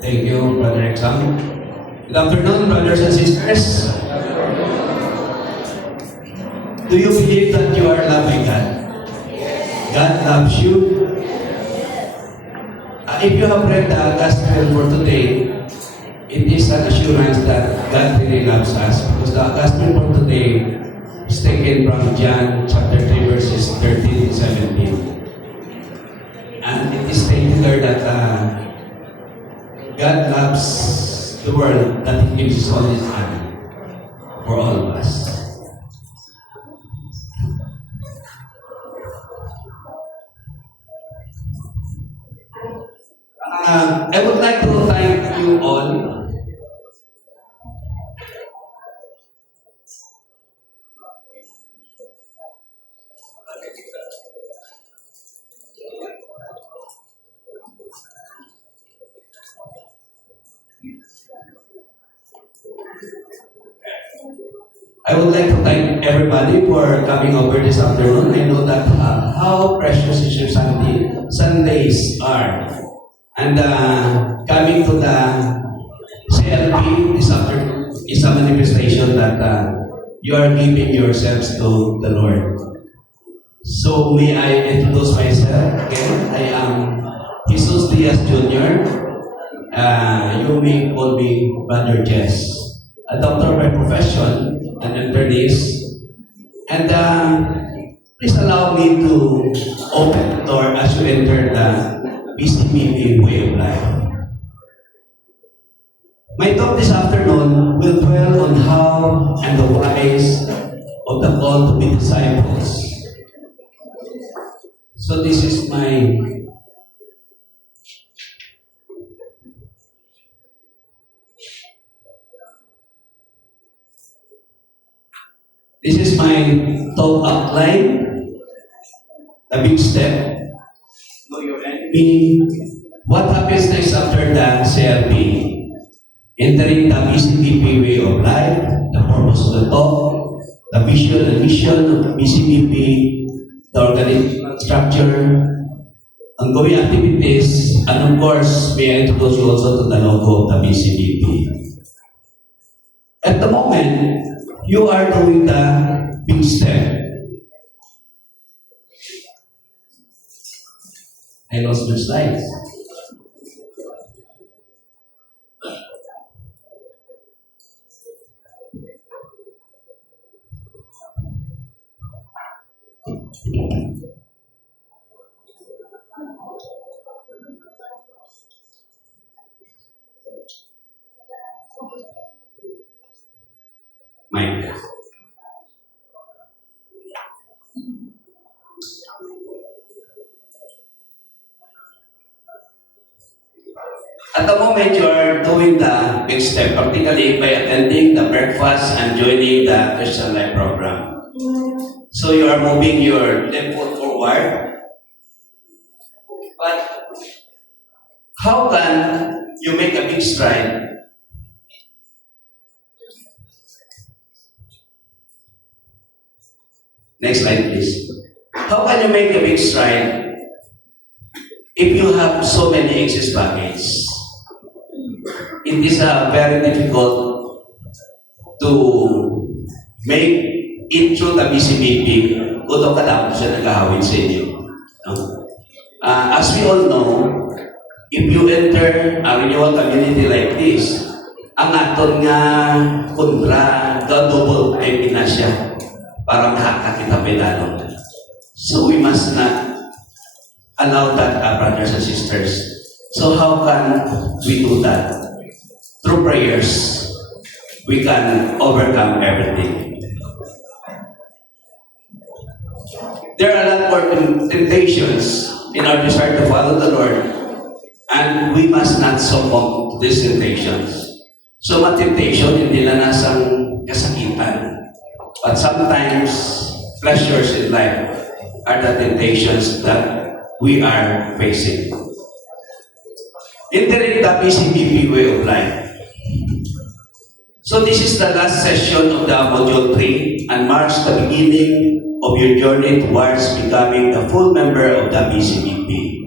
Thank you, Brother Exam. Good afternoon, brothers and sisters. Do you believe that you are loved by God? God loves you. If you have read the Gospel for today, it is an assurance that God really loves us. Because the Gospel for today is taken from John chapter 3 verses 13 to 17. And it is stated there that God loves the world that He gives His only Son for all of us. I would like to thank you all. I would like to thank everybody for coming over this afternoon. I know that how precious is your Sundays are. And coming to the CLP this afternoon is a manifestation that you are giving yourselves to the Lord. So may I introduce myself again. I am Jesus Diaz Jr. You may call me Brother Jess. A doctor by profession, an internist. And please allow me to open the door as you enter the BCBP way of life. My talk this afternoon will dwell on how and the whys of the call to be disciples. So this is my talk outline, the big step. Know your enemy. What happens next after the CLP? Entering the BCBP way of life, the purpose of the talk, the vision and mission of the BCBP, the organizational structure, ongoing activities, and of course, may I introduce you also to the logo of the BCBP. At the moment, you are doing the big step. I lost my slides. Mike. At the moment, you are doing the big step, particularly by attending the breakfast and joining the Christian Life program. So you are moving your left foot forward. But how can you make a big stride? Next slide, please. How can you make a big stride if you have so many excess baggage? It is very difficult to make it through the BCBP kung kadamo siya nagkahawin sa inyo. No? As we all know, if you enter a renewal community like this, ang aton nga kontra, double ay pinasya para makakakita pa. So we must not allow that, brothers and sisters. So how can we do that? Through prayers, we can overcome everything. There are a lot more temptations in our desire to follow the Lord, and we must not succumb to these temptations. So, temptation hindi lang nasang kasakitan, but sometimes pleasures in life are the temptations that we are facing. Entering the BCBP way of life. So this is the last session of the Module 3 and marks the beginning of your journey towards becoming the full member of the BCBP.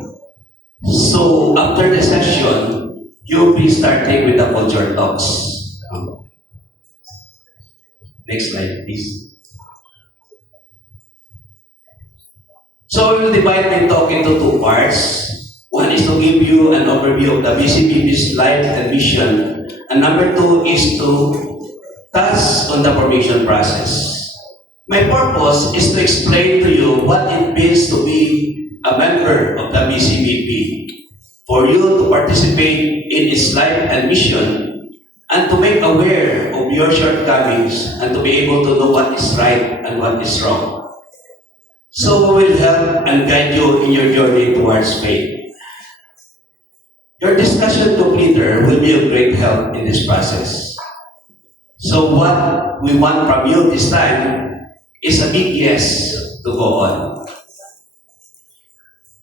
So after the session, you'll be starting with the culture talks. Next slide, please. So we will divide the talk into two parts. One is to give you an overview of the BCBP's life and mission, and number two is to touch on the formation process. My purpose is to explain to you what it means to be a member of the BCBP, for you to participate in its life and mission, and to make aware of your shortcomings and to be able to know what is right and what is wrong. So we will help and guide you in your journey towards faith. Your discussion group leader will be of great help in this process. So what we want from you this time is a big yes to go on.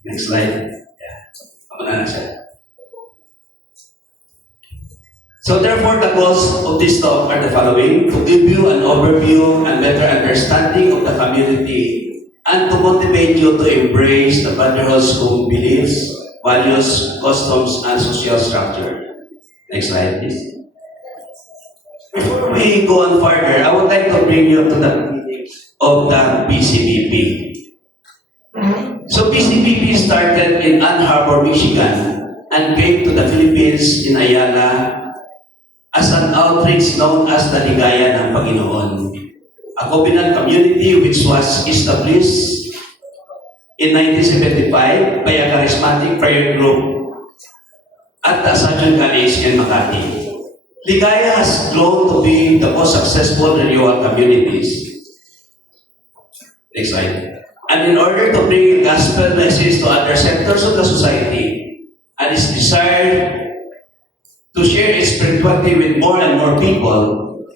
Next slide. Ako na siya. So therefore, the goals of this talk are the following: to give you an overview and better understanding of the community, and to motivate you to embrace the brotherhood's own beliefs, values, customs, and social structure. Next slide, please. Before we go on further, I would like to bring you to the meetings of the BCBP. So BCBP started in Ann Arbor, Michigan, and came to the Philippines in Ayala as an outreach known as the Ligaya ng Panginoon, a covenant community which was established in 1975 by a charismatic prayer group at the Assumption College in Makati. Ligaya has grown to be the most successful renewal communities. Next slide. And in order to bring gospel message to other sectors of the society, and its desire to share its spirituality with more and more people.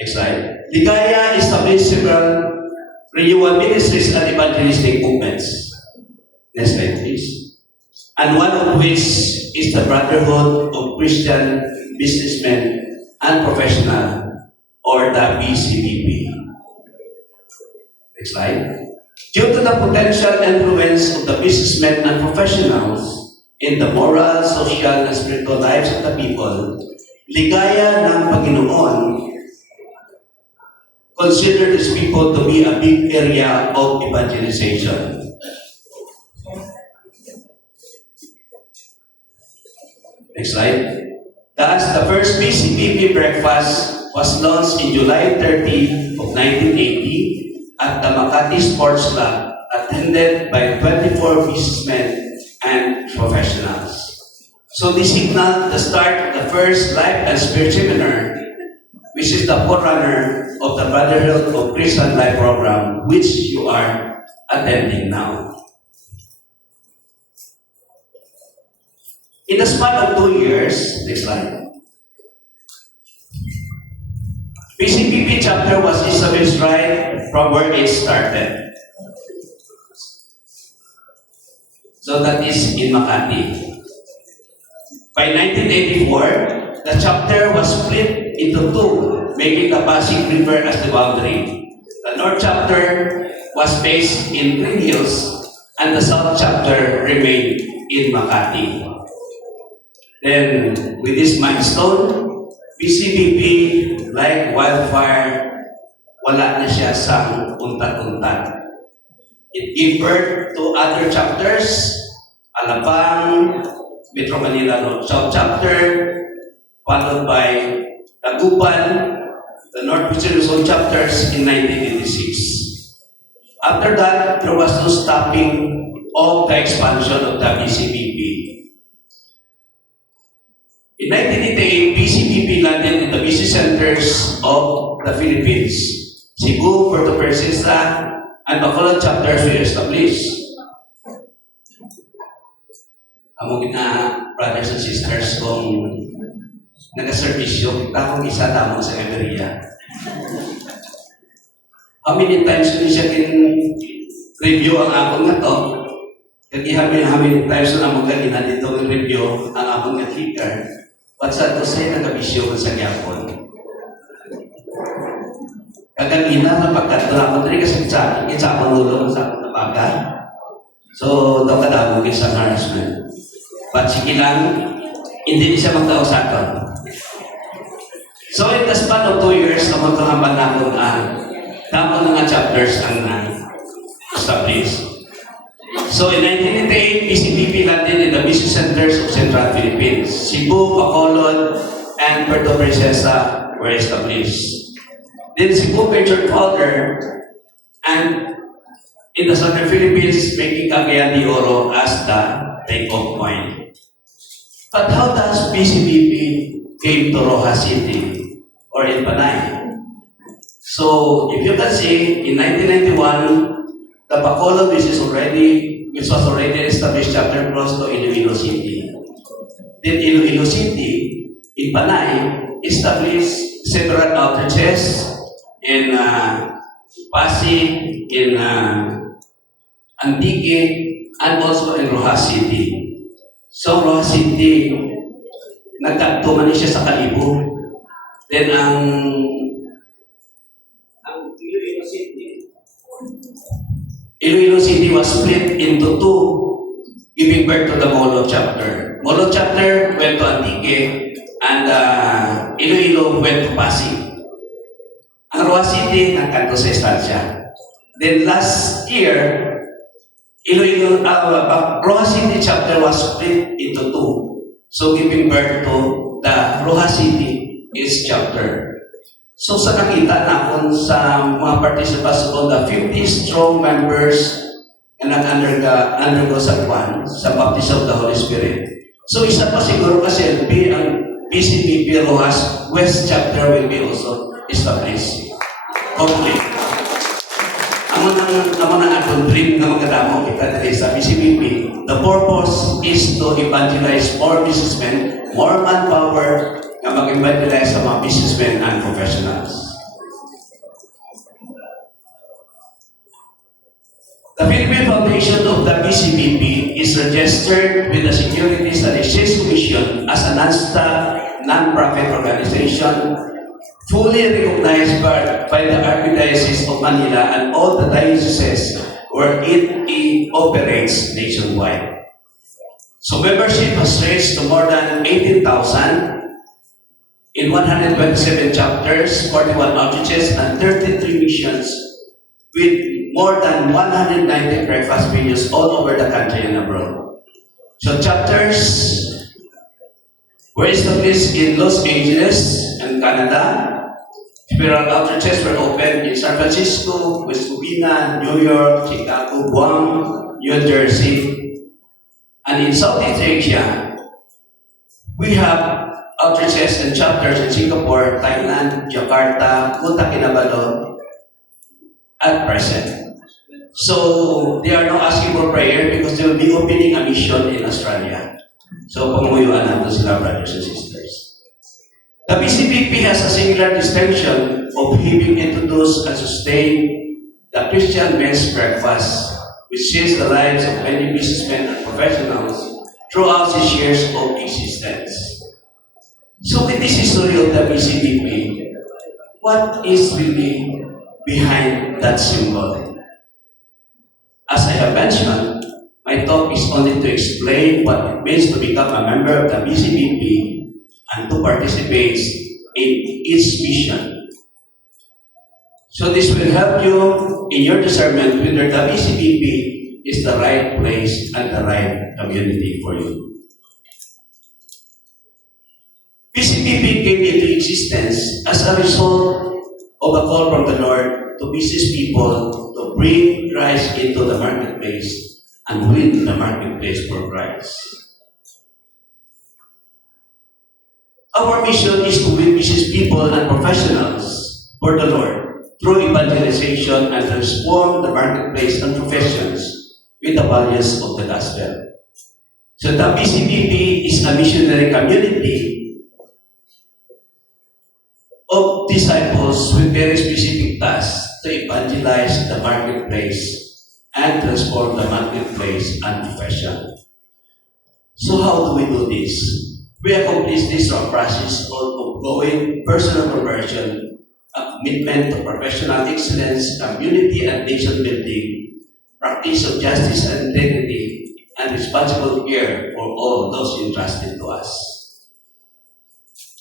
Next slide. Ligaya established several renewal ministries and evangelistic movements. Next slide, please. And one of which is the Brotherhood of Christian Businessmen and Professionals, or the BCBP. Next slide. Due to the potential influence of the businessmen and professionals in the moral, social, and spiritual lives of the people, Ligaya ng Panginoon consider these people to be a big area of evangelization. Next slide. Thus, the first BCBP breakfast was launched in July 30 of 1980 at the Makati Sports Club, attended by 24 businessmen and professionals. So this signaled the start of the first life and spirit seminar, which is the forerunner of the Brotherhood of Christian Life program, which you are attending now. In the span of 2 years, next slide, BCBP chapter was established right from where it started. So that is in Makati. By 1984, the chapter was split into two, making the Pasig River as the boundary. The North chapter was based in Green Hills, and the South chapter remained in Makati. Then, with this milestone, BCBP, like wildfire, wala na siya sa untat-untat. It gave birth to other chapters: Alabang, Metro Manila North South chapter, followed by Taguban, the North Luzon chapters in 1986. After that, there was no stopping of the expansion of the BCBP. In 1988, BCBP landed in the busy centers of the Philippines. Cebu, Puerto Princesa, and Bacolod chapters were established. Amo na brothers and sisters kung nag-servisyo, takong isa tamo sa Emeria. How many times ko siya review ang akong nga to? Kaya how many times na mo kanina dito review ang akong nga kicker. But sa to say, nag-abisyo ko sa gyapon. Kagagina na pagkatala ko rin kasi sa panulong sa akong nabaga. So, daw kadamo isang harassment. But sige lang, hindi siya magtao sa aton. So in the span of 2 years, among kahamban na akong tapos nga chapters ang established. So in 1988, PCBP landed in the business centers of Central Philippines. Cebu, Bacolod, and Puerto Princesa were established. Then Cebu ventured further and in the Southern Philippines, making Cagayan de Oro as the take-off point. But how does PCBP came to Rojas City or in Panay? So, if you can see, in 1991, the Bacolod, which was already established chapter close to Iloilo City. Then Iloilo City, in Panay, established several outreaches in Pasig, in Antique, and also in Rojas City. So, Rojas City, nagkatuman siya sa Kalibo. Then, ang Iloilo City was split into two, giving birth to the Molo chapter. Molo chapter went to Antique, and Iloilo went to Pasig. Ang Rojas City, nagkanto sa estansya. Then last year, Rojas City chapter was split into two. So giving birth to the Rojas City is chapter. So sa nakita natin sa mga participants on the 50 strong members na nag-undergo sa Kwan, sa baptism of the Holy Spirit. So isa pa siguro kasi ang PCBP Rojas West chapter will be also established. Complete. Amo na atong dream na magkadamo kita dito sa PCBP. The purpose is to evangelize more businessmen, more manpower, na mag-evangelize sa mga businessmen and professionals. The Philippine Foundation of the PCBP is registered with the Securities and Exchange Commission as a non-profit organization fully recognized by the Archdiocese of Manila and all the dioceses where it operates nationwide. So membership has raised to more than 18,000 in 127 chapters, 41 outreaches, and 33 missions with more than 190 breakfast videos all over the country and abroad. So chapters were established in Los Angeles and Canada. Several outreaches were opened in San Francisco, West Covina, New York, Chicago, Guam, New Jersey. And in Southeast Asia, we have outreaches and chapters in Singapore, Thailand, Jakarta, Kota Kinabalu at present. So they are now asking for prayer because they will be opening a mission in Australia. So panguyuan natin sila, brothers and sisters. The PCBP has a singular distinction of having introduced and sustained the Christian Men's Breakfast, which changed the lives of many businessmen and professionals throughout its years of existence. So with this history of the PCBP, what is really behind that symbol? As I have mentioned, my talk is only to explain what it means to become a member of the PCBP and to participate in its mission. So this will help you in your discernment whether the PCBP is the right place and the right community for you. PCBP came into existence as a result of a call from the Lord to business people to bring Christ into the marketplace and win the marketplace for Christ. Our mission is to win business people and professionals for the Lord through evangelization and transform the marketplace and professions with the values of the gospel. So the PCBP is a missionary community of disciples with very specific tasks to evangelize the marketplace and transform the marketplace and profession. So how do we do this? We accomplish this through a process of ongoing personal conversion, a commitment to professional excellence, community and nation building, practice of justice and integrity, and responsible care for all those entrusted to us.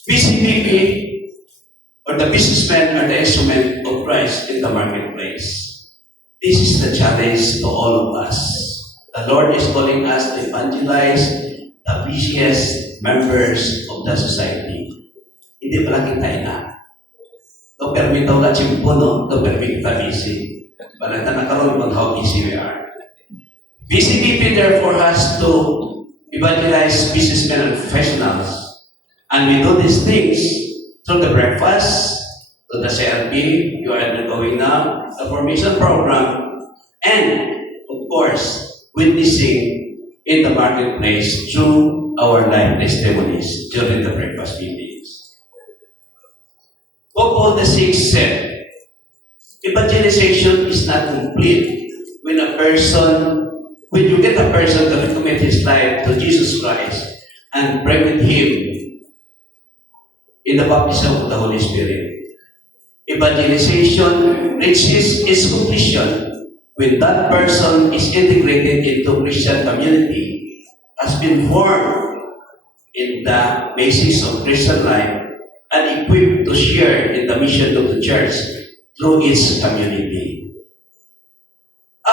BCBP or the businessmen are the instrument of Christ in the marketplace. This is the challenge to all of us. The Lord is calling us to evangelize the busiest members of the society. Hindi pala kita ina. To permit daw na chimpo, no? To permit kita busy. Balanta na karoon on how busy we are. BCBP therefore has to evangelize businessmen and professionals. And we do these things through the breakfast, to the CLP, you are undergoing now, the formation program, and of course, witnessing in the marketplace through our life testimonies during the breakfast meetings. Pope Paul VI said, evangelization is not complete when you get a person to commit his life to Jesus Christ and pray with him in the baptism of the Holy Spirit. Evangelization reaches its completion when that person is integrated into Christian community, has been formed in the basis of Christian life, and equipped to share in the mission of the church through its community.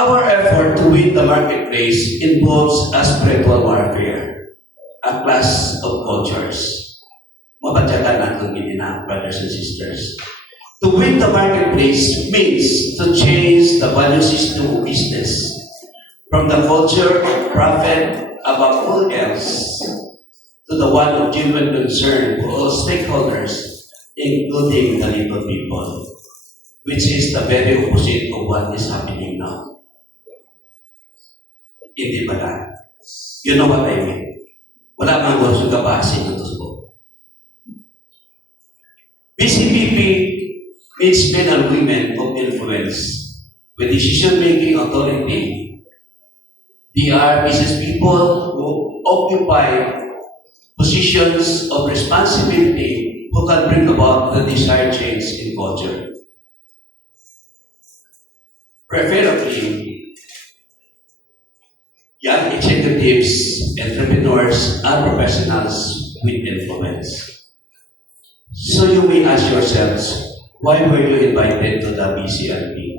Our effort to win the marketplace involves a spiritual warfare, a clash of cultures. Mabadyakan natin ginina, brothers and sisters. To win the marketplace means to change the value system of business from the culture of profit above all else to the one of genuine concern for all stakeholders, including the little people, which is the very opposite of what is happening now. Hindi ba na? You know what I mean? Wala mang gusto kapasi ng tusbo. BCBP needs men and women of influence with decision-making authority. They are business people who occupy positions of responsibility who can bring about the desired change in culture. Preferably, young executives, entrepreneurs, and professionals with influence. So you may ask yourselves, why were you invited to the BCLP?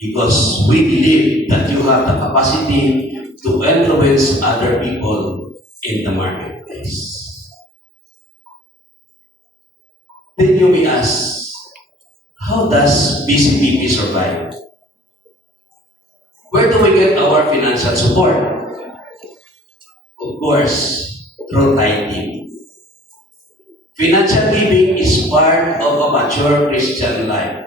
Because we believe that you have the capacity to influence other people in the marketplace. Then you may ask, how does BCBP survive? Where do we get our financial support? Of course, through tithing. Financial giving is part of a mature Christian life.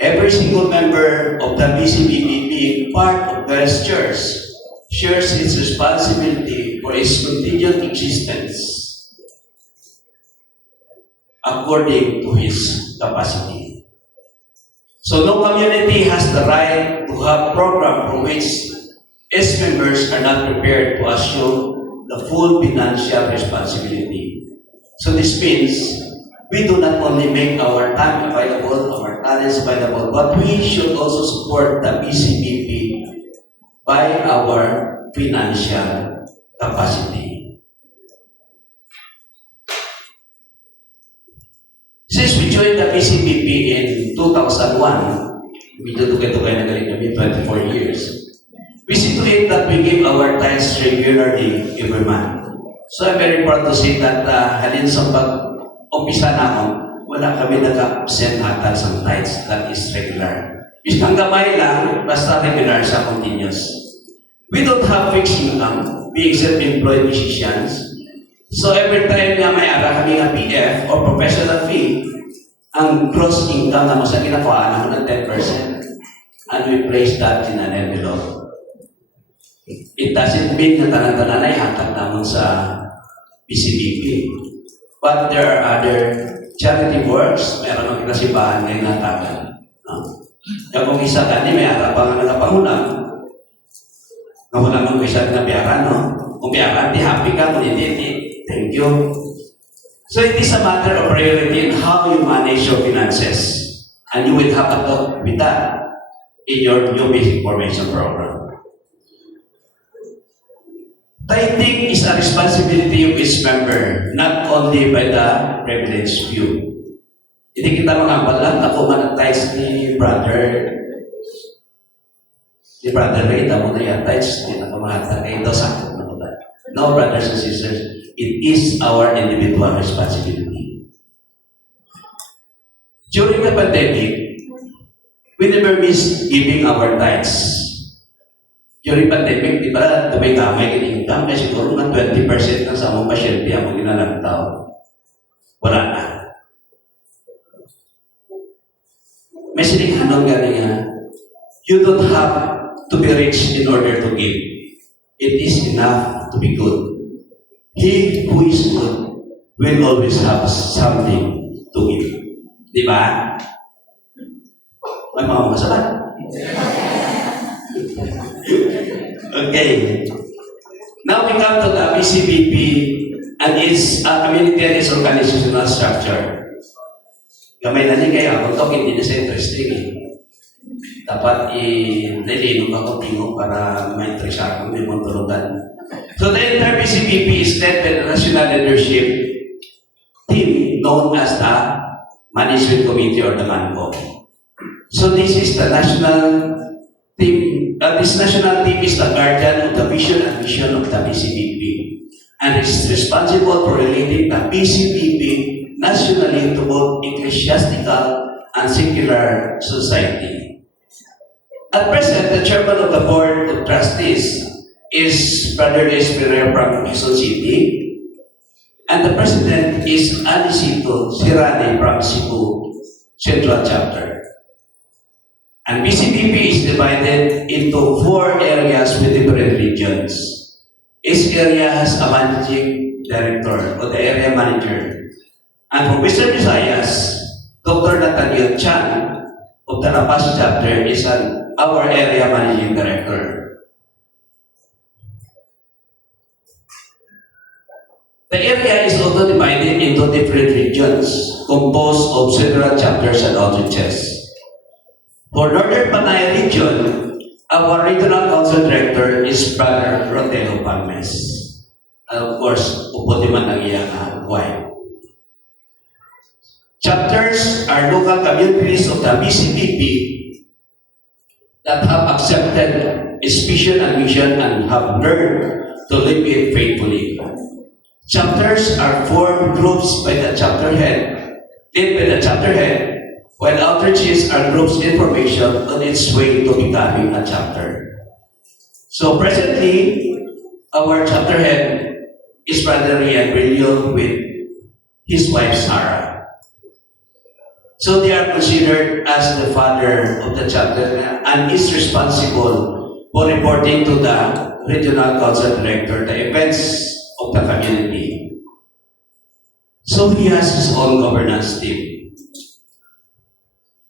Every single member of the BCBP being part of God's church shares its responsibility for its continued existence according to his capacity. So no community has the right to have a program for which its members are not prepared to assume the full financial responsibility. So this means we do not only make our time available, our talents available, but we should also support the BCBP by our financial capacity. Since we joined the BCBP in 2001, we do tukay-tukay na galing kami 24 years, we see to it that we give our tithes regularly every month. So I'm very proud to say that halin sa pag-umpisa namin, wala kami nag-absent hatag sa tithes that is regular. Bisang gamay lang, basta regular sa continuous. We don't have fixed income, being self-employed musicians. So every time nga may ara kami nga PF or professional fee, ang gross income na mo sa ginakuhaan ako ng 10%. And we place that in an envelope. It doesn't mean na tanan-tanan ay hatag naman sa BCBP. But there are other charity works, meron ang kinasibahan ngayon natagan. Kaya kung isa ka may atapang nga nagapangulang, nakulang mo isa na biyaran, no? Kung biyaran, di happy ka, kung hindi, thank you. So it is a matter of priority in how you manage your finances. And you will have to talk with that in your new basic formation program. Tithing is a responsibility of each member, not only by the privileged few. Hindi kita mangambal lang, ako man ang tithes ni brother. Ni brother, kita mo na yan, tithes, hindi na kamahata. Kaya ito, sakit na ko ba? No, brothers and sisters, it is our individual responsibility. During the pandemic, we never miss giving our tithes. During pandemic, di ba, gamay-gamay yung income, kaya siguro mga 20% na sa among pasyente ang ginalagtaw. Wala na. May sinighanon gani nga, you don't have to be rich in order to give. It is enough to be good. He who is good will always have something to give. Di ba? May mga masabat. Okay. Now we come to the BCBP and its community and its organizational structure. Gamay na niya kaya ako hindi na sa interesting eh. Dapat i-nilino ka kung tingog para ma-interest ako may montulutan. So the entire BCBP is led by the national leadership team known as the Management Committee or the MANCO. So this is the national team. This national team is the guardian of the vision and mission of the BCBP and is responsible for relating the BCBP nationally to both ecclesiastical and secular society. At present, the chairman of the Board of Trustees is Brother S. Pereira from Quezon City, and the president is Anisito Sirani from Cebu Central Chapter. And BCBP is divided into 4 areas with different regions. Each area has a managing director or the area manager. And for Western Visayas, Dr. Nathaniel Chan of the La Paz chapter is our area managing director. The area is also divided into different regions composed of several chapters and outreaches. For Northern Panay region, our regional council director is Brother Rotelo Palmes. And of course, upo di man ang iyang wife. Chapters are local communities of the BCBP that have accepted its vision and mission and have learned to live it faithfully. Chapters are formed groups by the chapter head, led by the chapter head, while outreaches are groups information on its way to becoming a chapter. So presently, our chapter head is Brother Rian Brillo with his wife Sarah. So they are considered as the father of the chapter and is responsible for reporting to the regional council director the events of the community. So he has his own governance team.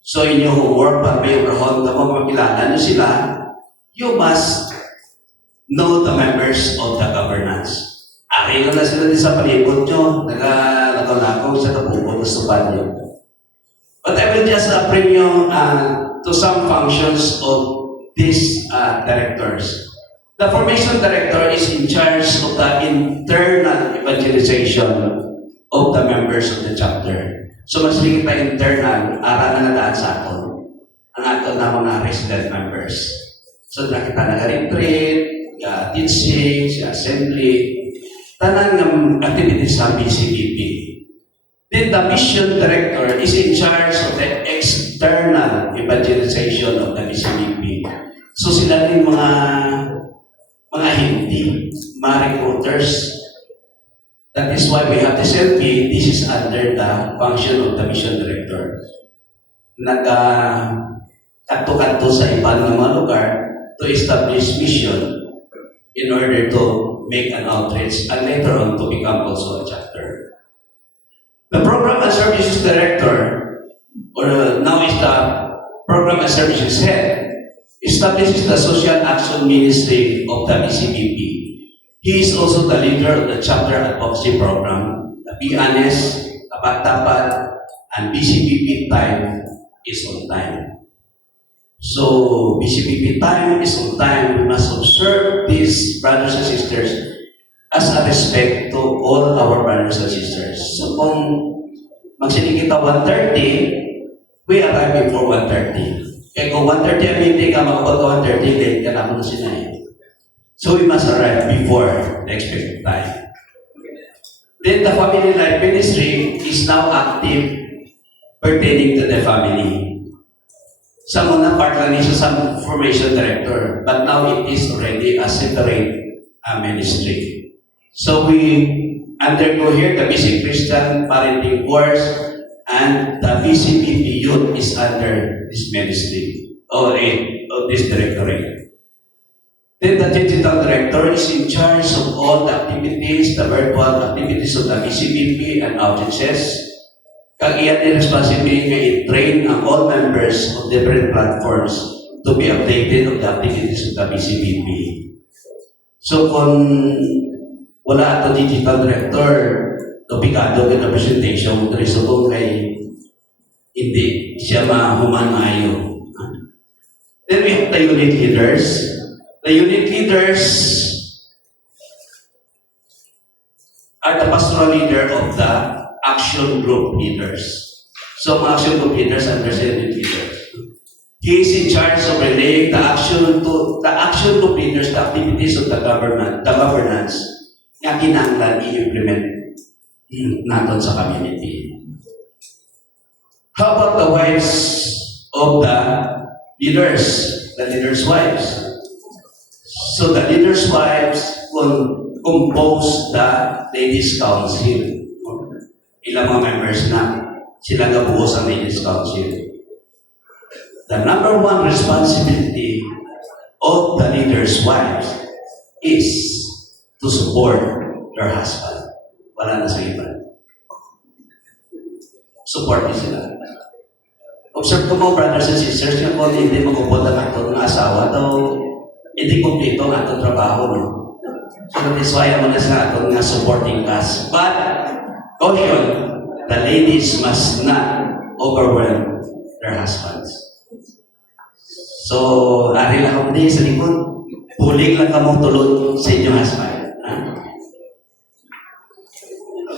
So in your homework, para may overhaul na magpakilala nyo sila, you must know the members of the governance. Ari na sila din sa palibot nyo, naglalakaw sa kabukod na suban nyo. But I will just bring you to some functions of these directors. The formation director is in charge of the internal evangelization of the members of the chapter. So mas higit na internal, ara na nadaan sa aton, ang aton na mga resident members. So nakita nag-retreat, teaching, assembly, tanan ng activities sa BCBP. Then the mission director is in charge of the external evangelization of the BCBP. So sila din mga hindi, mga recruiters. That is why we have this LP. This is under the function of the mission director. Nag-kanto-kanto sa ibang mga lugar to establish mission in order to make an outreach and later on to become also a chapter. The program and services director, or now is the program and services head, establishes the social action ministry of the BCBP. He is also the leader of the chapter advocacy program. The Be Honest, Tapat-Tapat, and BCBP time is on time. So BCBP time is on time. We must observe these brothers and sisters as a respect to all our brothers and sisters. So kung magsinig kita 1:30, we arrive before 1:30. Kaya kung 1:30 ang meeting ka, makapag 1:30, late ka na kung sinay. So we must arrive before the expected time. Then the family life ministry is now active pertaining to the family. Sa muna part lang niya sa formation director, but now it is already a separate ministry. So we undergo here the Basic Christian Parenting Course, and the BCPP Youth is under this ministry, or this directorate. Then the digital director is in charge of all the activities, the virtual activities of the BCPP and outreaches. Kag iyan ay responsibility nga i-train ang all members of different platforms to be updated of the activities of the BCPP. So kung wala ito digital director, topikado ka na presentation, resubong kay hindi siya mahumanayo. Then we have the unit leaders. The unit leaders are the pastoral leader of the action group leaders. So, mga action group leaders under the unit leaders. He is in charge of relaying the action group leaders, the activities of the governance nga kinahanglan i-implement natin sa community. How about the wives of the leaders' wives? So the leaders' wives compose the ladies' council. Ilang mga members na sila gabuo sa ladies' council. The number one responsibility of the leaders' wives is to support their husband. Wala na sa iba. Support niyo sila. Observe ko mo, brothers and sisters, yung kung hindi magupod ang atong ng asawa, daw hindi kumplito ang atong trabaho, no? So, natiswaya mo na sa atong nga supporting cast. But, caution, the ladies must not overwhelm their husbands. So, ari lang ako din sa likod. Huling lang ka mong tulod sa inyong husband.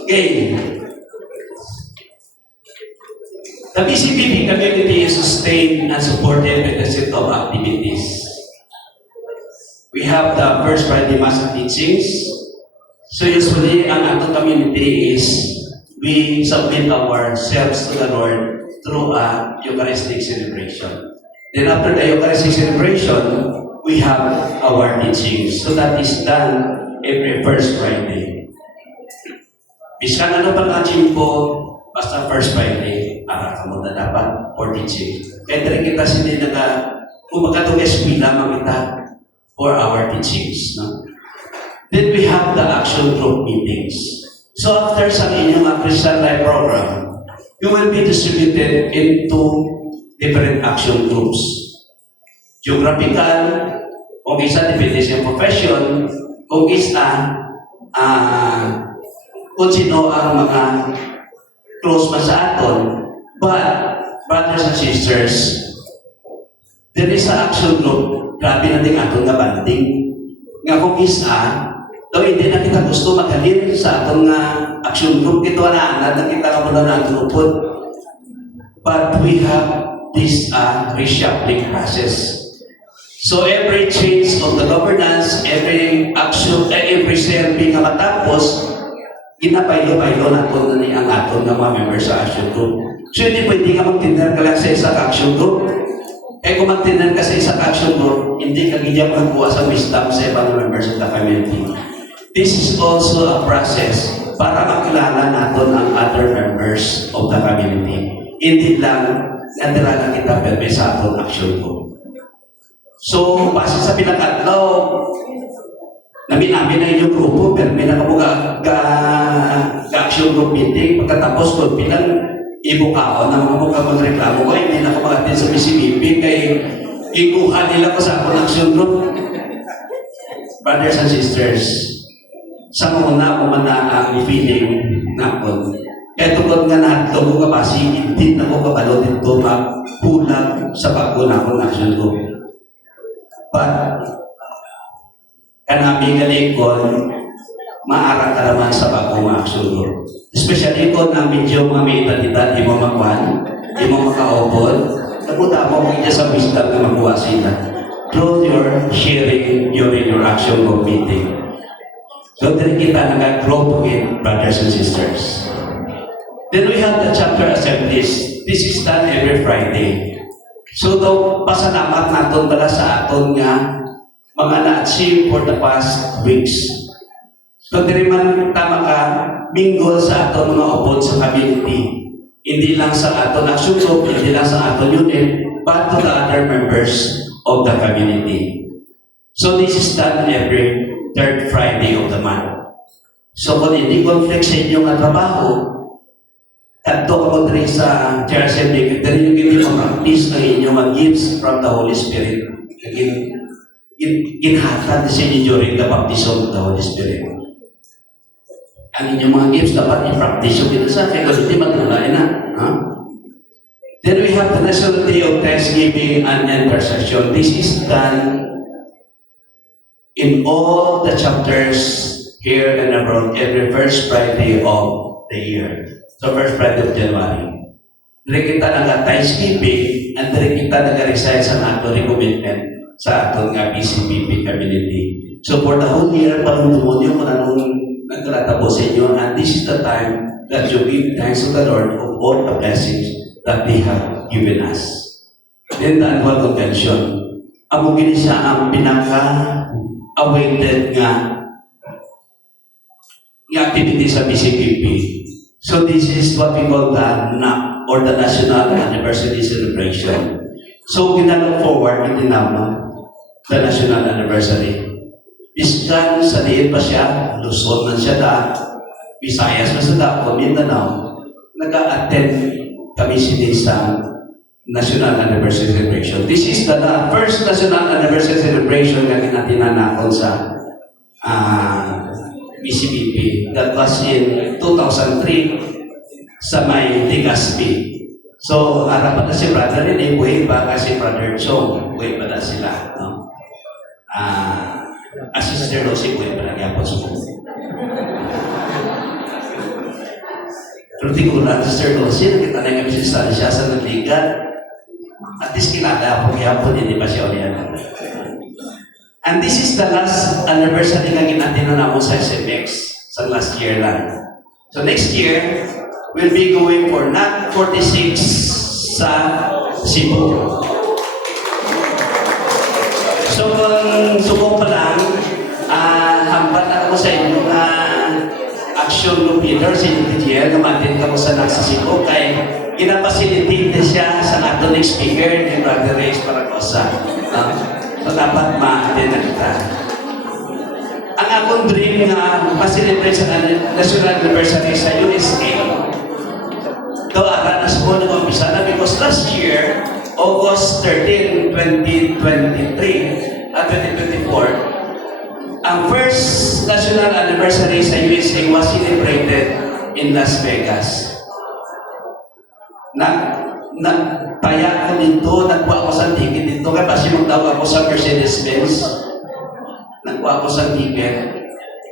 Okay. The BCPP community is sustained and supported with a set of activities. We have the First Friday Mass and teachings. So usually, ang atong community is we submit ourselves to the Lord through a Eucharistic celebration. Then after the Eucharistic celebration, we have our teachings. So that is done every First Friday. Biskan ano pa na-achieve po, basta First Friday, para ka muna dapat for teaching. Kaya rin kita sindi kung magkatong eskwila, makita for our teachings. No? Then we have the action group meetings. So after sa inyong Christian Life program, you will be distributed into different action groups. Geographical, kung isa depende sa profession, kung isa kung sino ang mga close man sa aton. But, brothers and sisters, there is an action group, grabe na din aton nga banding. Nga kung isa, daw hindi na kita gusto maghalin sa aton nga action group, ito na kita ka muna na grupon. But we have this reshuffling process. So every change of the governance, every action, every serving nga matapos, ginapaylo-paylo na ito na ni ang aton ng mga members sa action group. So hindi pwede ka magtindar ka lang sa isang action group. Kaya kung magtindar ka sa isang action group, hindi ka ganyan magkuha sa wisdom sa ibang members of the community. This is also a process para makilala natin ang other members of the community. Hindi lang nadala na kita perme sa aton action group. So, base sa pinakadlaw, namin na inyong grupo, pero may nakabuga ka-action group meeting. Pagkatapos ko, pinang ibukaon na mga mukha magreklamo ko, hindi na ako magatin sa BCPP, kay ikuha nila ko sa akong action group. Brothers and sisters, sa muna ko man na ang feeling na ako. Kaya tungkol nga nato ko kabasi, hindi na ko kabalo dito magpulag sa pagkuna ko action group. But, kanami galikon, maara ka naman sa bagong action group. Especially kung ang medyo mga may edad-edad, di mo makwan, di mo makaobod, naguta mo kung sa wisdom na makuha sila. Through your sharing during your action group meeting. So, din kita nag-grow with brothers and sisters. Then we have the chapter assemblies. This is done every Friday. So, pasalamat natin pala sa aton nga mga na-achieve for the past weeks. So, diri man tama ka, mingle sa aton mga upod sa community. Hindi lang sa aton action group, hindi lang sa aton unit, but to the other members of the community. So, this is done every third Friday of the month. So, kung hindi conflict sa inyong trabaho, kadto ka mo rin sa Chair Assembly, dali yung hindi mag-practice ng inyong mga gifts from the Holy Spirit. Ginhatad sa inyo during the baptism of the Holy Spirit. Ang inyong mga gifts dapat i-practice yung kinasa, kaya kung hindi matulay na. Then we have the National Day of Thanksgiving and Intercession. This is done in all the chapters here and abroad every first Friday of the year. So, first Friday of January. Dari kita nag-Thanksgiving and dari kita nag-resign sa ato recommitment sa ato nga PCBP community. So, for the whole year, palundumonyo mo na nung nagkalatabo sa inyo, and this is the time that you give thanks to the Lord of all the blessings that He have given us. Then the annual convention. Amugin siya ang pinaka-awaited nga activity sa PCPP. So this is what we call the NAP or the National Anniversary Celebration. So ginalook forward hindi naman the National Anniversary. Iskan sa diin pa siya, Luzon man siya da, Visayas man siya da, o Mindanao, nag-a-attend kami sa National Anniversary Celebration. This is the first National Anniversary Celebration na ginatinanakon sa PCBP. That was in 2003 sa may Legazpi. So, harapan na si Brother Rene, buhay pa kasi Brother Chong, buhay pa na sila. No? As Sister Rosie, buhay pa na gyapon sa pero tiguran, Sister Rosie, nakita na kami siya sa nagligat. At least kinada po gyapon, hindi pa siya ulihan. And this is the last anniversary na ginatin na namin sa SMX sa last year lang. So next year, we'll be going for NAT 46 sa Cebu. So kung subong pa lang, hampat na ako sa inyo action group leader si DTL, namatin ka mo sa NAT sa Cebu kay ginapacilitate na siya sa ating speaker ni Brother Reyes Paracosa. So, dapat ma-attend na kita. Ang akong dream na ma-celebrate sa National Anniversary sa USA, ito, aranas ko na umpisa na because last year, August 13, 2023, at 2024, ang first National Anniversary sa USA was celebrated in Las Vegas. Nagtaya ko dito, nagkuha ko sa ticket dito, kaya kasi magtawag ako sa Mercedes-Benz. Nagkuha ko sa ticket.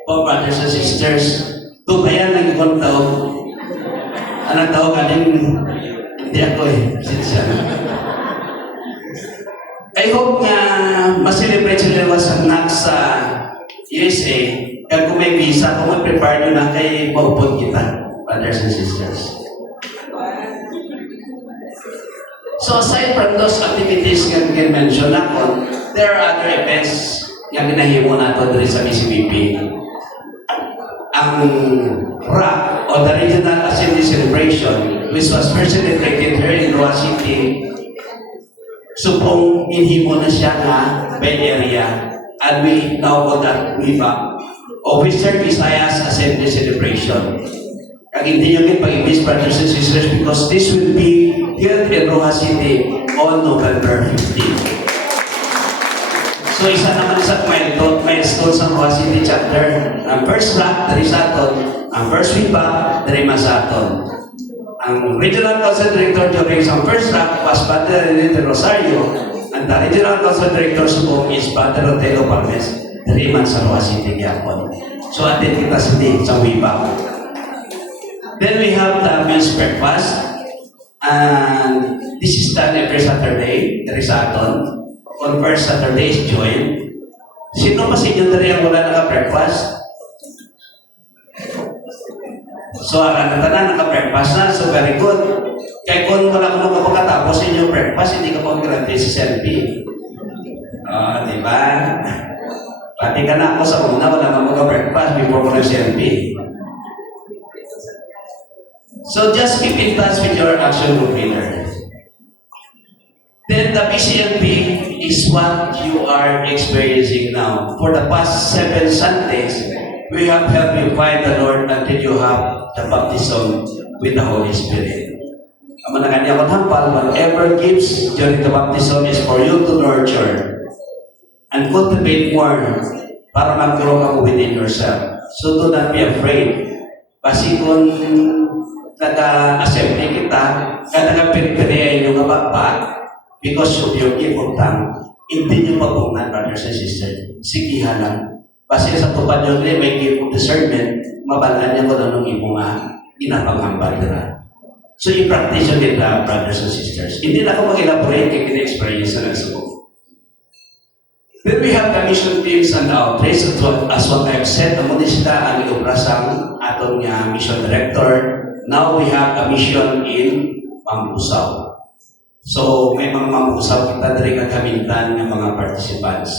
Po, brothers and sisters, tubayan ng ikon tao. Anong tao ka din? Hindi ako sinsya. I hope nga ma-celebrate sila sa NAC sa USA. Kaya kung may visa, kung mag-prepare nyo na kay maupod kita, brothers and sisters. So aside from those activities nga mention ako, there are other events nga ginahimo nato diri sa PCBP. Ang RAC o the Regional Assembly Celebration, which was first celebrated here in Roa City, supong inhimo na siya nga Bay Area, and we now call that WIVA, o Western Visayas Assembly Celebration. Kag hindi nyo pag-ibig, brothers and sisters, because this will be held in Roa City on November 15. So, isa naman sa milestone sa Roa City chapter. Ang first RAC, dari sa aton. Ang first WIPA, dari sa aton. Ang Regional Council Director during sa first RAC was Padre René de Rosario, and the Regional Council Director subong is Padre Otelo Palmes, dari sa Roa City, Yapon. So attend kita sa WIPA. Then we have the men's breakfast. And this is done every Saturday. There is aton. On first Saturday is join. Sino pa sa inyo na rin wala naka-breakfast? So, ang tanan naka-breakfast na. So, very good. Kaya kung wala ko makapagkatapos inyong breakfast, hindi ka pa mag-graduate sa selfie. Di ba? Pati ka na ako sa una, wala ka mag-breakfast before ko nag-selfie. So, just keep in touch with your action group leader. Then, the PCLP is what you are experiencing now. For the past 7 Sundays, we have helped you find the Lord until you have the baptism with the Holy Spirit. Ang mga kanya katampal, whatever gives during the baptism is for you to nurture and cultivate more para mag-grow ka within yourself. So do not be afraid. Kasi kung nag-assembly kita, kaya nag-pinipayayin yung kababa because of your gift of tongue, hindi nyo pagpungan, brothers and sisters. Sigihan lang. Kasi sa tupad nyo rin, may gift of discernment, mabalaan niya ko na nung imo nga, inapanghambal nila. So, i-practice yun din na, brothers and sisters. Hindi na ako mag-elaborate kay kina-experience na nagsubo. Then we have the mission teams and outreach. As what I've said, amo din sila ang iubrasang atong mission director. Now we have a mission in Mambusaw. So, may mga Mambusaw kita rin kagamintan ng mga participants.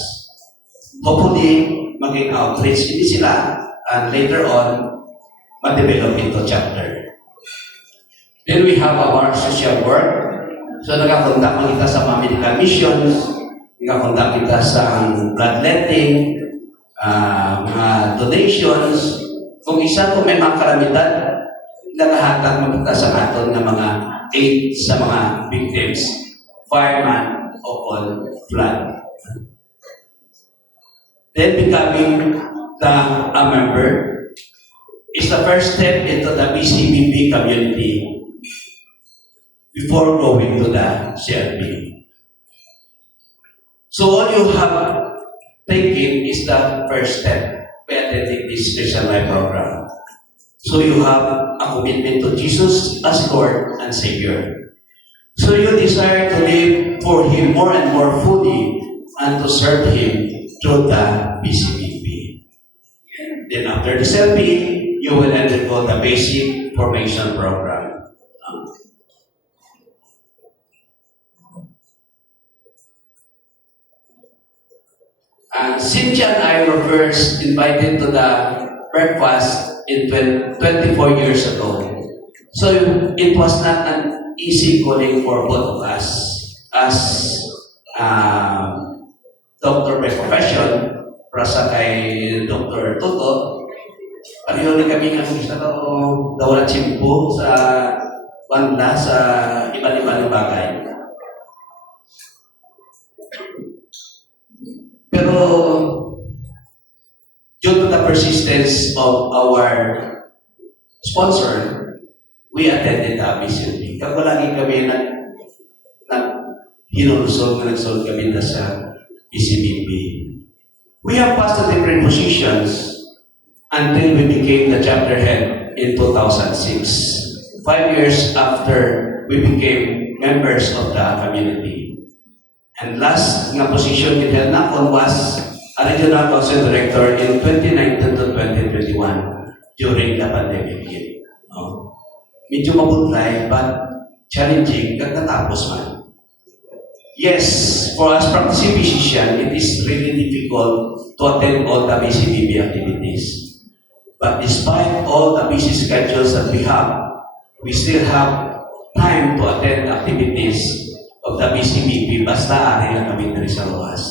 Hopefully, maging outreach. Hindi sila, and later on, ma-develop into chapter. Then we have our social work. So, nagkakontak kita sa mga medical missions, nagkakontak kita sa bloodletting, mga donations. Kung isa kung may mga kalamidad, nagahatag mo kita sa aton ng mga aid sa mga victims, fireman, o all flood. Then becoming a member is the first step into the BCBP community before going to the CLP. So all you have taken is the first step by attending this Christian Life program. So you have a commitment to Jesus as Lord and Savior. So you desire to live for Him more and more fully and to serve Him through the BCBP. Then after the CLP, you will undergo the basic formation program. Cynthia and I were first invited to the breakfast in 24 years ago. So it was not an easy calling for both of us as doctor by profession, para sa kay Dr. Toto. Pareho na kami ng isa daw na chimpo sa wanda sa iba't-ibang bagay. Pero due to the persistence of our sponsor, we attended the BCLP. Kaya lagi kami hinulusog na nagsulog kami na sa BCBP. We have passed the different positions until we became the chapter head in 2006. 5 years after we became members of the community. And last nga position we held na on was a regional council director in 2019 to 2021 during the pandemic year. Medyo mabutlay but challenging kag natapos man. Yes, for us practicing physician, it is really difficult to attend all the BCBP activities. But despite all the busy schedules that we have, we still have time to attend activities of the BCBP, basta ari lang kami diri sa luwas.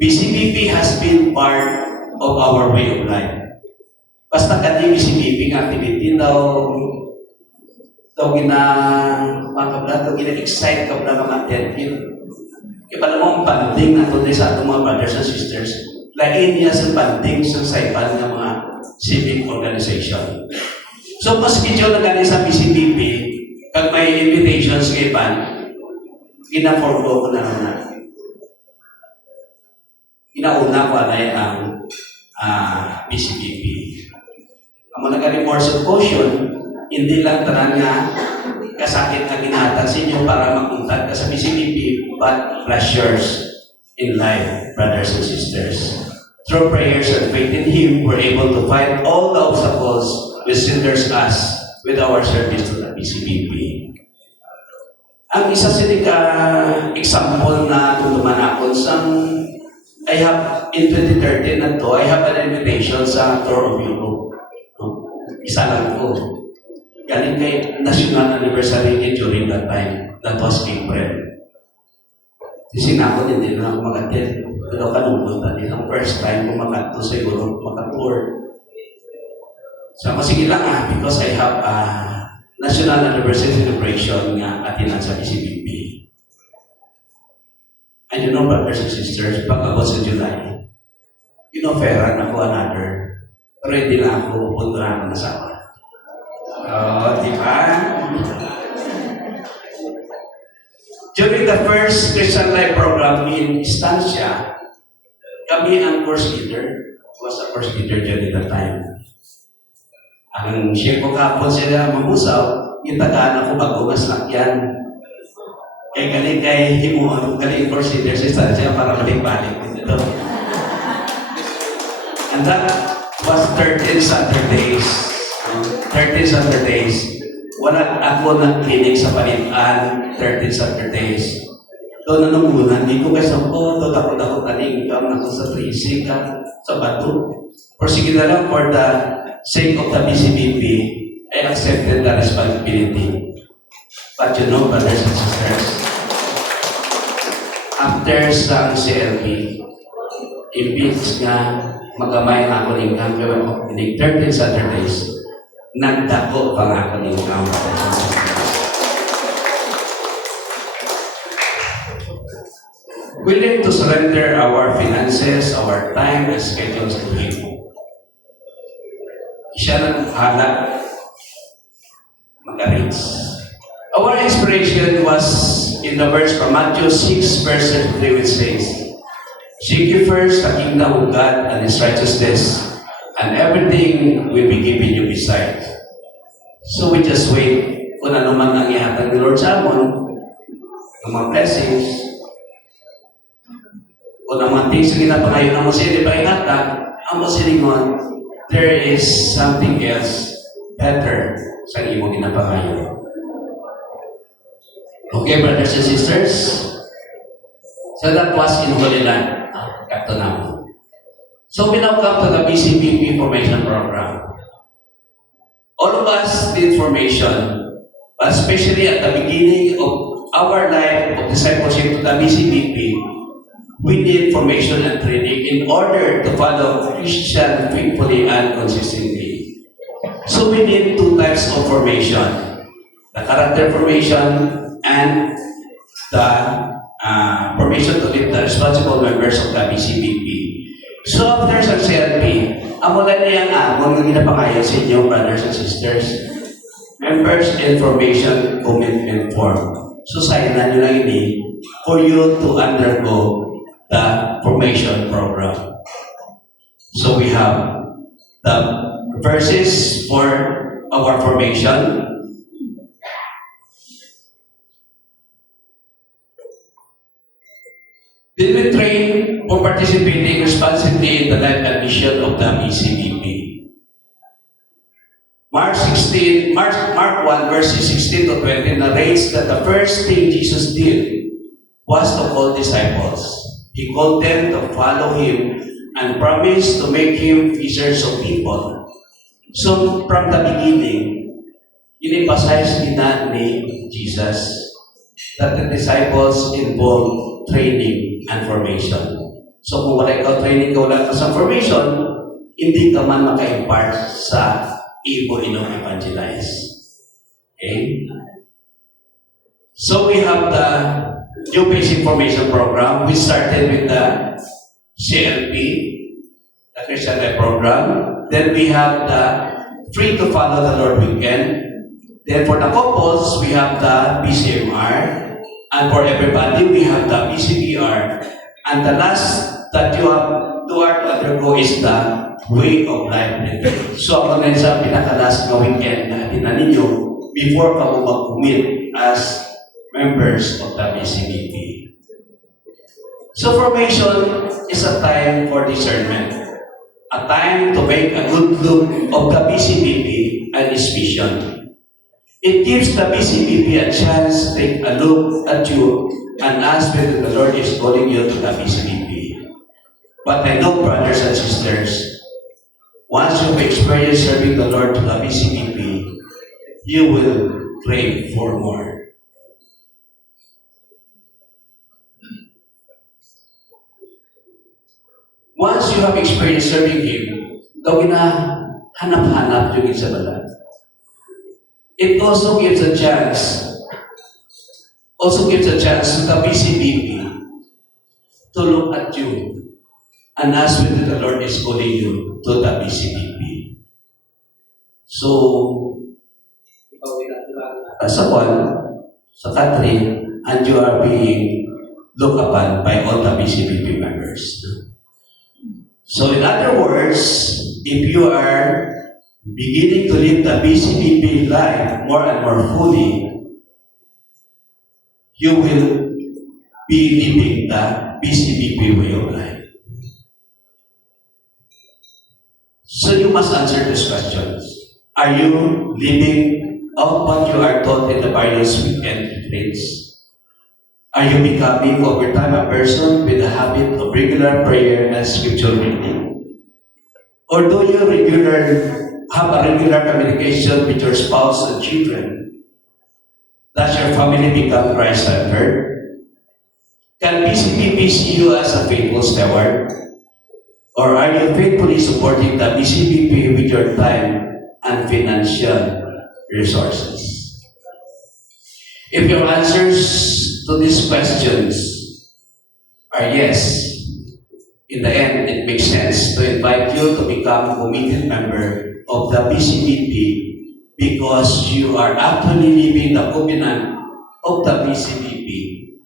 BCBP has been part of our way of life. Basta kani BCBP nga activity daw gina-excite ka na mag-attend yun. Kaya pala mo ang banding na ito sa atong mga brothers and sisters, lain niya sa banding sa saipan ng mga civic organization. So, mas schedule na gani sa BCBP, kag may invitations kay Pan, gina-forgo ko na naman. Ginauna ko na ang BCBP. Amo na ka remorse of caution, hindi lang tanan nga kasakit na ginhatag sa inyo para makuntag ka sa PCBP, but pleasures in life, brothers and sisters. Through prayers and faith in Him, we're able to fight all the obstacles which hinders us with our service to the PCBP. Ang isa sinika example na tuluman ako sa I have in 2013 na to, I have an invitation sa Tour of Europe. No? Isa lang ko. Galing kay national anniversary during that time. That was April. Sinako hindi na ako mag-attend. Pero kanunod din ang first time ko makato sa Europe, makatour. So, sige lang because I have a national anniversary celebration nga atinan sa PCBP. And you know, brothers and sisters, pag-abot sa July, in-offeran ako another. Pero hindi na ako pupunta na ako nasawa. Di ba? During the first Christian Life program in Estancia, kami ang course leader. Was a course leader during that time. Ang siya ko kapon sila mamusaw, yung tagaan ako bago mas lakyan. Kaya galing kay himuon, galing course leader sa Estancia para balik-balik dito. And that was 13 Saturdays. 13 Saturdays. Wala ako ng clinic sa Palitan, 13 Saturdays. Doon na nung hindi ko kasi doon ako taning ako sa Tracy sa Bato. Or sige na lang, for the sake of the PCBP, I accepted the responsibility. But you know, brothers and sisters, after sa CLP, imbis nga magamay ako ng gagawin ko, 13 Saturdays, nagdako pa nga ako ng willing to surrender our finances, our time, and schedules to Him. Siya nang hala mag-arrange. Our inspiration was in the verse from Matthew 6, verse 3, which says, "Seek ye first the kingdom of God and His righteousness, and everything will be given you besides." So we just wait kung ano man ang ihatag ni Lord sa amon, ng mga blessings, kung ang mga things na ginapangayon ng mga sili pa ihatag, ang mga silingon, there is something else better sa imo ginapangayon. Okay, brothers and sisters? So that was in Holy Land, Captain Namo. So we now come to the PCBP formation program. All of us need formation, but especially at the beginning of our life of discipleship to the PCBP, we need formation and training in order to follow Christian faithfully and consistently. So we need two types of formation: the character formation and the formation to lead the responsible members of the PCBP. So after sa CLP, amo na niyang amon nga ginapangayon sa inyo, brothers and sisters, members information commitment form. So signan nyo lang ini for you to undergo the formation program. So we have the verses for our formation. Then we train for participating responsibly in the life and mission of the PCBP. Mark 1, verses 16 to 20 narrates that the first thing Jesus did was to call disciples. He called them to follow Him and promised to make Him fishers of people. So from the beginning, in-emphasize ni Jesus that the disciples involved training and formation. So kung wala ikaw training, wala ka sa formation, hindi ka man maka-impart sa imo inong evangelize. Okay? So we have the new basic formation program. We started with the CLP, the Christian Life program. Then we have the Free to Follow the Lord weekend. Then for the couples, we have the BCMR. And for everybody, we have the PCBR. And the last that you have to undergo is the way of life retreat. So ako na sa pinakalas na weekend na atinan ninyo before ka mo mag-commit as members of the BCBP. So formation is a time for discernment, a time to make a good look of the BCBP and its mission. It gives the BCBP a chance to take a look at you and ask whether the Lord is calling you to the BCBP. But I know, brothers and sisters, once you've experienced serving the Lord to the BCBP, you will crave for more. Once you have experienced serving Him, gawin na hanap-hanap yung isa balat. It also gives a chance to the BCBP to look at you and ask whether the Lord is calling you to the BCBP. So, sa country, and you are being looked upon by all the BCBP members. So in other words, if you are beginning to live the BCBP life more and more fully, you will be living the BCBP way of life. So you must answer these questions. Are you living out what you are taught in the various weekend retreats? Are you becoming over time a person with a habit of regular prayer and scripture reading? Or do you have a regular communication with your spouse and children? Does your family become Christ-centered? Can BCBP see you as a faithful steward? Or are you faithfully supporting the BCBP with your time and financial resources? If your answers to these questions are yes, in the end, it makes sense to invite you to become a committed member of the BCBP because you are actually living the covenant of the BCBP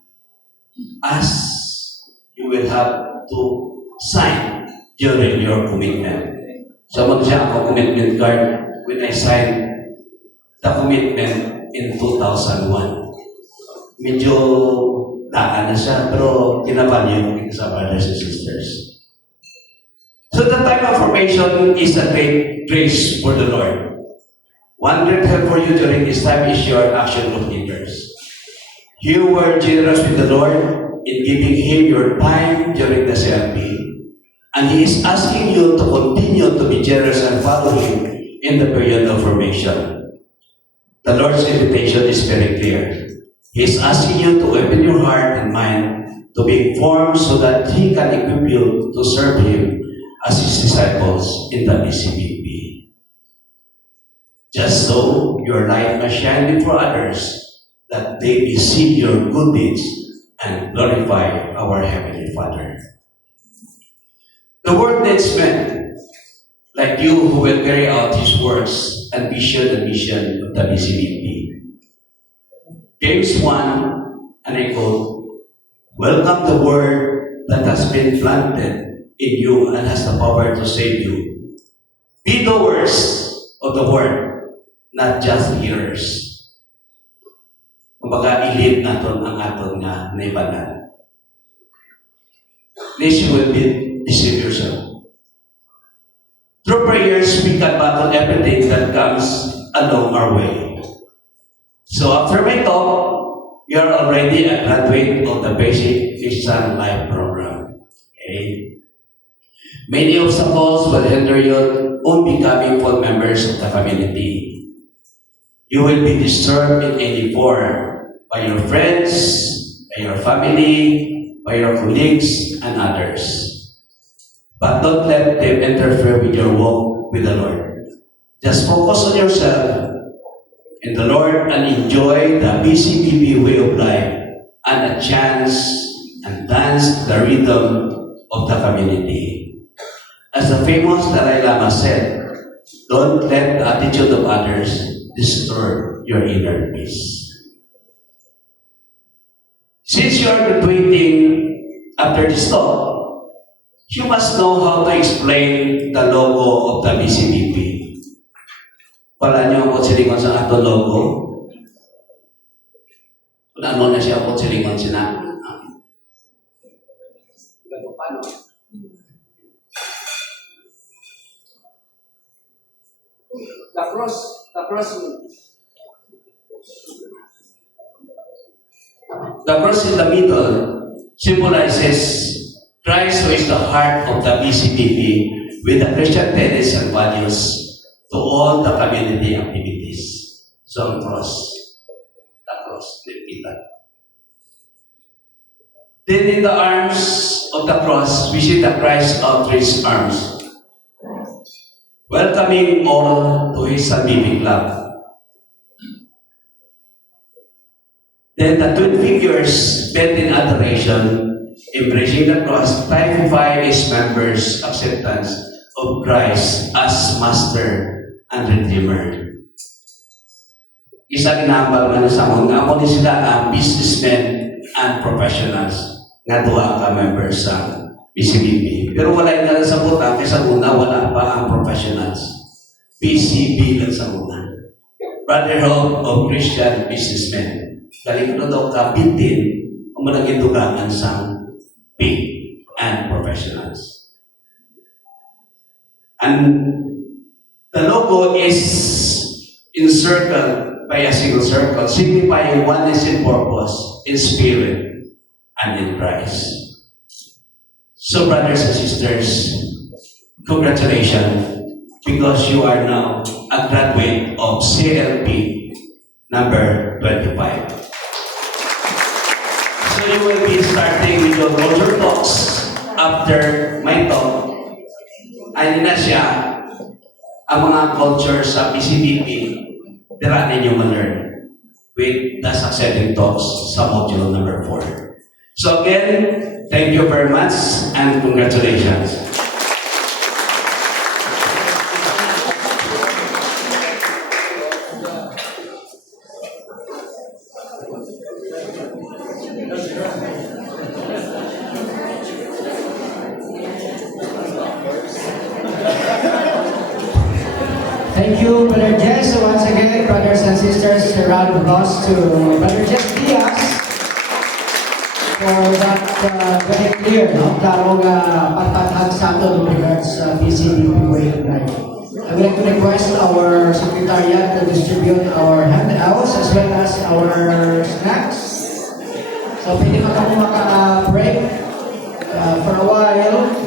as you will have to sign during your commitment. So, siya ako commitment card when I signed the commitment in 2001. Medyo daan na siya, pero kinabanyo sa brothers and sisters. So the time of formation is a great grace for the Lord. One great help for you during this time is your action group leaders. You were generous with the Lord in giving Him your time during the CLP, and He is asking you to continue to be generous and follow Him in the period of formation. The Lord's invitation is very clear. He is asking you to open your heart and mind to be informed so that He can equip you to serve Him as His disciples in the BCBP. Just so your light may shine before others, that they may see your good deeds and glorify our Heavenly Father. The world needs men like you who will carry out His words and vision and mission of the BCBP. James 1, and I quote, "Welcome the word that has been planted in you and has the power to save you. Be doers of the word, not just hearers." Kumbaga, ilid naton ang aton nga naibanan. This will be deceive yourself. Through prayers, we can battle everything that comes along our way. So after my talk, you are already a graduate of the Basic Christian Life Program. Okay? Many obstacles will hinder you on becoming full members of the community. You will be disturbed in any form by your friends, by your family, by your colleagues, and others. But don't let them interfere with your walk with the Lord. Just focus on yourself in the Lord and enjoy the BCBP way of life and a chance and dance the rhythm of the community. As the famous Dalai Lama said, don't let the attitude of others disturb your inner peace. Since you are graduating after this talk, you must know how to explain the logo of the BCBP. Wala niyo ako silingon sa ato logo. Ano na siya ako silingon sina. The cross. The cross in the middle symbolizes Christ, who is the heart of the BCBP, with the Christian tenets and values to all the community activities. So, the cross, repeated. Then in the arms of the cross, we see the Christ outreach arms, welcoming all to his salvific love. Then the twin figures bent in adoration, embracing the cross, typify its members' acceptance of Christ as Master and Redeemer. Isa ginambal man sa mga amo ni sila ang businessmen and professionals nga duha ka members sa PCBP. Pero wala na sa buta kaysa una wala pa ang professionals. PCB lang sa una. Brotherhood of Christian Businessmen. Dali ko daw kapitin ang malaging dugangan sa P and professionals. And the logo is encircled by a single circle, signifying oneness in purpose, in spirit, and in Christ. So, brothers and sisters, congratulations, because you are now a graduate of CLP number 25. So you will be starting with your culture talks after my talk. Ano na siya, ang mga culture sa PCBP, tira ninyo ma-learn with the succeeding talks sa module number 4. So again, thank you very much and congratulations. Thank you, Brother Jess. So once again, brothers and sisters, a round of applause to Brother Jess Diaz for that very clear, no? Klarong pagtatag sa ato with regards sa PCBP way of life. I would like to request our secretariat to distribute our handouts as well as our snacks. So pwede maka break for a while.